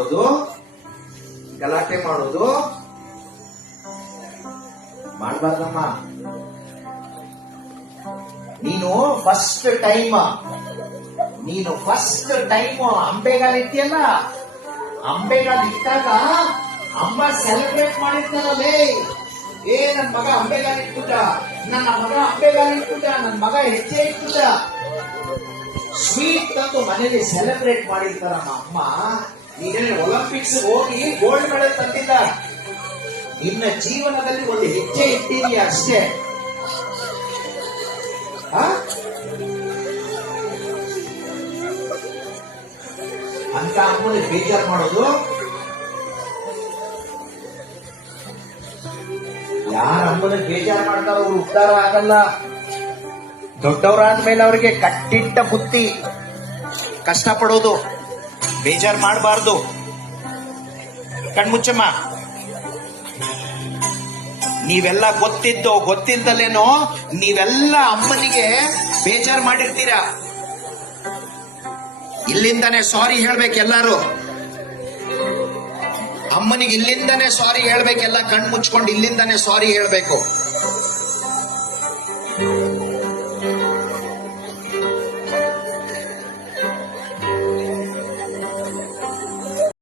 ಮಾಡೋದು? ಗಲಾಟೆ ಮಾಡೋದು? ಮಾಡಬಾರ್ದಮ್ಮ. ನೀನು ಫಸ್ಟ್ ಟೈಮ್ ನೀನು ಫಸ್ಟ್ ಟೈಮ್ ಅಂಬೆಗಾಲ್ ಇಟ್ಟಿಯಲ್ಲ ಅಂಬೆಗಾಲ್ ಇಟ್ಟಾಗ ಅಮ್ಮ ಸೆಲೆಬ್ರೇಟ್ ಮಾಡಿರ್ತಾರಲ್ಲೇ ಏ, ನನ್ ಮಗ ಅಂಬೆಗಾಲ್ ಇಟ್ಬಿಟ್ಟ. ನನ್ನ ಮಗ ಅಂಬೆಗಾಲ್ ಇಟ್ಬಿಟ್ಟ. ನನ್ ಮಗ ಹೆಜ್ಜೆ ಇಟ್ಬಿಟ್ಟ. ಸ್ವೀಟ್ ತಂದು ಮನೇಲಿ ಸೆಲೆಬ್ರೇಟ್ ಮಾಡಿರ್ತಾರಮ್ಮ ಅಮ್ಮ. ಈಗ ಒಲಿಂಪಿಕ್ಸ್ ಹೋಗಿ ಗೋಲ್ಡ್ ಮೆಡಲ್ ತಂದಿಲ್ಲ ನಿನ್ನ ಜೀವನದಲ್ಲಿ ಒಂದು ಹೆಜ್ಜೆ ಇಟ್ಟಿದೀಯ ಅಷ್ಟೇ? ಅಂತ ಅಮ್ಮನಿಗೆ ಬೇಜಾರು ಮಾಡೋದು? ಯಾರ ಅಮ್ಮನಿಗೆ ಬೇಜಾರು ಮಾಡ್ತಾರೋ ಅವ್ರು ಉದ್ಧಾರ ಆಗಲ್ಲ. ದೊಡ್ಡವರಾದ್ಮೇಲೆ ಅವರಿಗೆ ಕಟ್ಟಿಟ್ಟ ಬುತ್ತಿ ಕಷ್ಟಪಡೋದು. ಬೇಜಾರು ಮಾಡಬಾರ್ದು. ಕಣ್ಮುಚ್ಚಮ್ಮ, ನೀವೆಲ್ಲ ಗೊತ್ತಿದ್ದೋ ಗೊತ್ತಿದ್ದಲೇನೋ ನೀವೆಲ್ಲ ಅಮ್ಮನಿಗೆ ಬೇಜಾರು ಮಾಡಿರ್ತೀರಾ? ಇಲ್ಲಿಂದಾನೆ ಸಾರಿ ಹೇಳ್ಬೇಕು ಎಲ್ಲಾರು. ಅಮ್ಮನಿಗೆ ಇಲ್ಲಿಂದಾನೆ ಸಾರಿ ಹೇಳ್ಬೇಕೆಲ್ಲ ಕಣ್ಣು ಮುಚ್ಕೊಂಡು ಇಲ್ಲಿಂದಾನೆ ಸಾರಿ ಹೇಳ್ಬೇಕು.